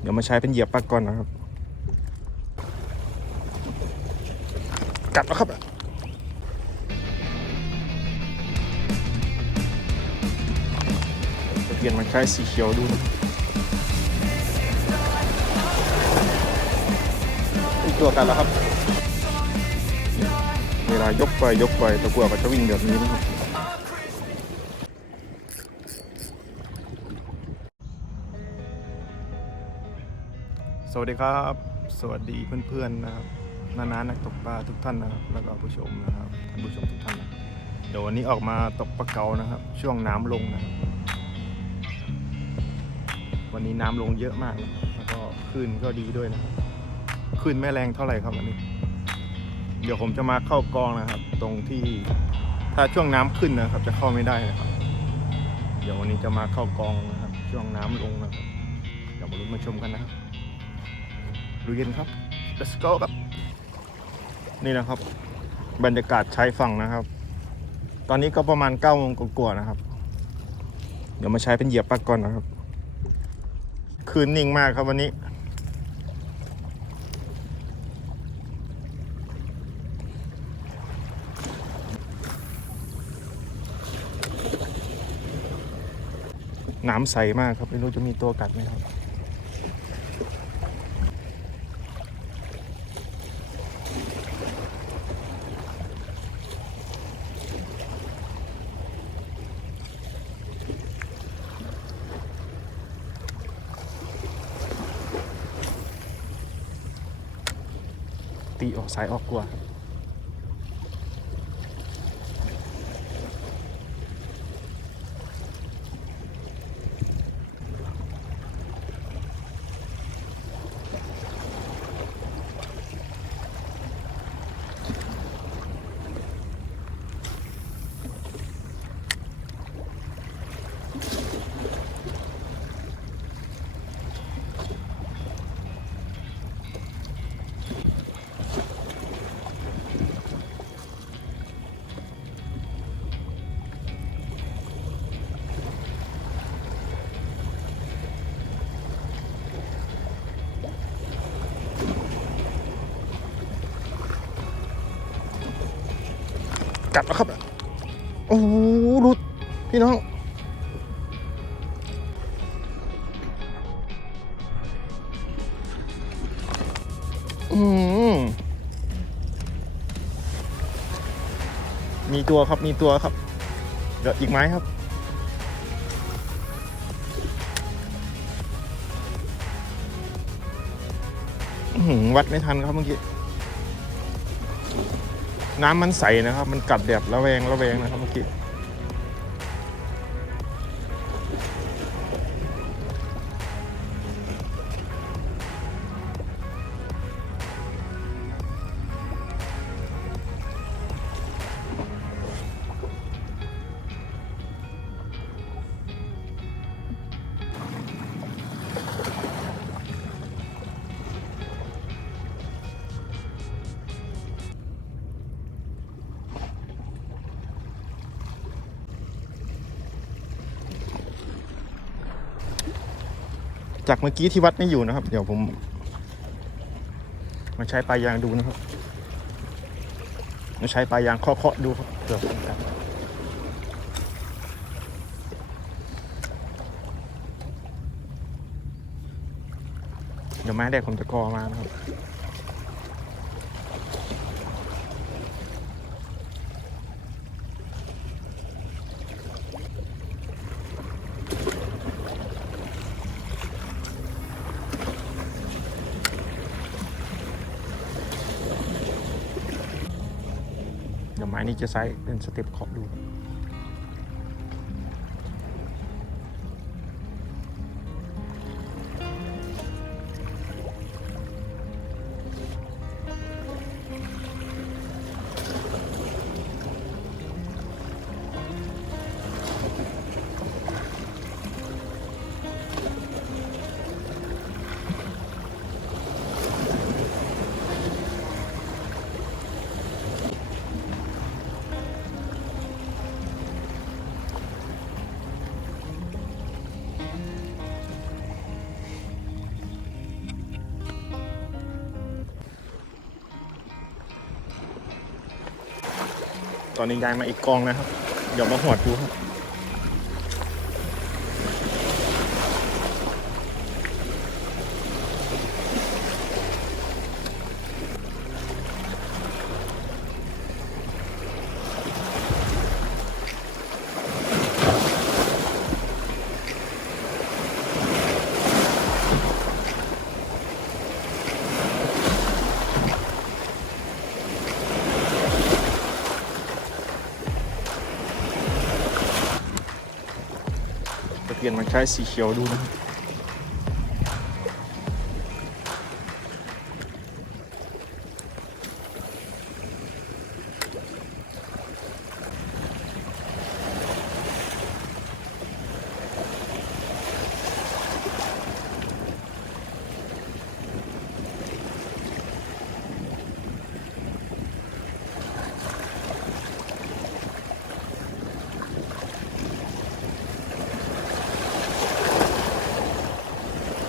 เดี๋ยวมาใช้เป็นเหยียบปลาก่อนนะครับกัดแล้วครับจะเปลี่ยนมาใช้สีเขียวดูนะอีกตัวกันแล้วครับเวลายกไปตะกั่วก็จะวิ่งแบบนี้นะครับสวัสดีครับสวัสดีเพื่อนๆนะครับนานานักตกปลาทุกท่านนะครับแล้วก็ผู้ชมนะครับท่านผู้ชมทุกท่านนะเดี๋ยววันนี้ออกมาตกปลาเก๋านะครับช่วงน้ำลงนะครับวันนี้น้ำลงเยอะมากนะครับแล้วก็คลื่นก็ดีด้วยนะครับคลื่นไม่แรงเท่าไหร่ครับวันนี้เดี๋ยวผมจะมาเข้ากองนะครับตรงที่ถ้าช่วงน้ำขึ้นนะครับจะเข้าไม่ได้นะครับเดี๋ยววันนี้จะมาเข้ากองนะครับช่วงน้ำลงนะครับเดี๋ยวมาลุ้นมาชมกันนะครับดูเย็นครับ let's go ครับนี่นะครับบรรยากาศชายฝั่งนะครับตอนนี้ก็ประมาณ9 โมงกว่าๆนะครับเดี๋ยวมาใช้เป็นเหยียบปลาก่อนนะครับคืนนิ่งมากครับวันนี้น้ำใสมากครับไม่รู้จะมีตัวกัดไหมครับตีออกสายออกกว่ากัดแล้วครับโอ้โหรุดพี่น้องมีตัวครับมีตัวครับเดี๋ยวอีกไม้ครับวัดไม่ทันครับเมื่อกี้น้ำมันใสนะครับมันกัดแบบระแวงนะครับเมื่อกี้จากเมื่อกี้ที่วัดไม่อยู่นะครับเดี๋ยวผมมาใช้ปลายางดูนะครับมาใช้ปลายางเคาะดูครับเกือบกันเดี๋ยวไม้แรกผมจะกอมานะครับเดี๋ยวไม้นี้จะใช้เป็นสเต็ปเคาะดู ตอนนี้ย้ายมาอีกกองนะครับเดี๋ยวมาหวดดูครับเปลี่ยนมาใช้สีเขียวดูนะครับ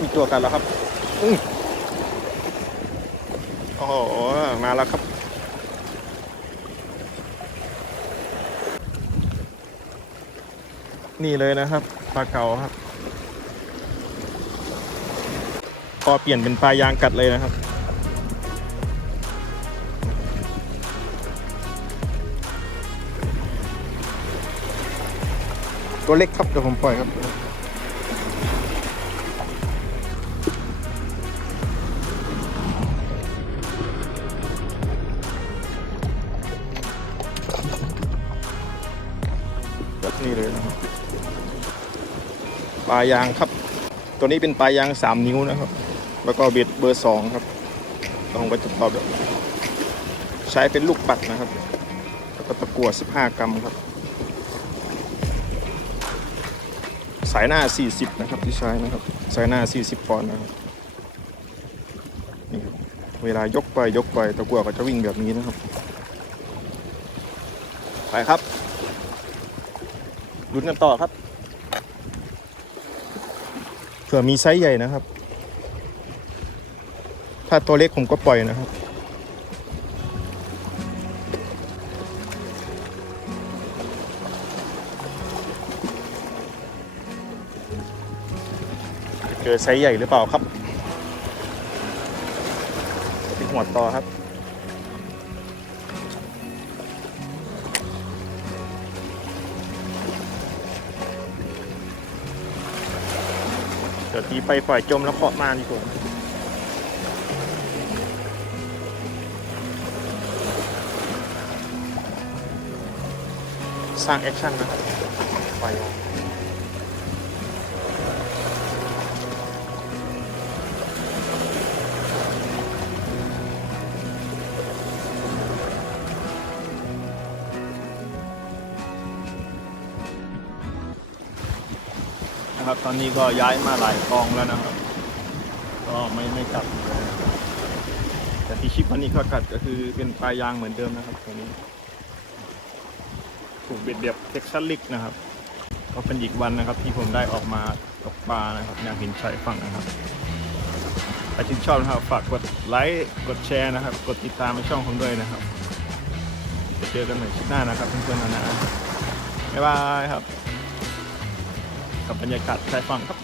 มีตัวกันแล้วครับโอ้โหมาแล้วครับนี่เลยนะครับปลาเก๋าครับพอเปลี่ยนเป็นปลายางกัดเลยนะครับตัวเล็กครับเดี๋ยวผมปล่อยครับแบบนี้เลยนะครับปลายางครับตัวนี้เป็นปลายาง3 นิ้วนะครับแล้วก็เบ็ดเบอร์ 2ครับผมก็จะตอบแบบใช้เป็นลูกปัดนะครับแล้วก็ตะกั่ว15 กรัมครับสายหน้า40นะครับที่ใช้นะครับสายหน้า40 ปอนด์นะครับนี่ครับเวลายกไปตะกั่วก็จะวิ่งแบบนี้นะครับไปครับลุ้นกันต่อครับเผื่อมีไซส์ใหญ่นะครับถ้าตัวเล็กผมก็ปล่อยนะครับเจอไซส์ใหญ่หรือเปล่าครับติดหัวต่อครับเดี๋ยวตีไปปล่อยจมแล้วเคาะมาดีกว่าสร้างแอคชั่นนะครับไปนะครับตอนนี้ก็ย้ายมาหลายกองแล้วนะครับก็ไม่กัดแต่ที่คลิปวันนี้เขากัดก็คือเป็นปลายางเหมือนเดิมนะครับตัวนี้ถูกเบ็ดเดียบเท็กซัสลิกนะครับก็เป็นอีกวันนะครับที่ผมได้ออกมาตกปลานะครับแนวหินชายฝั่งนะครับถ้าชื่นชอบนะครับฝากกดไลค์กดแชร์นะครับกดติดตามในช่องผมด้วยนะครับจะเจอกันใหม่คลิปหน้านะครับเพื่อนๆนะบ๊ายบายครับกับบรรยากาศชายฝั่งครับ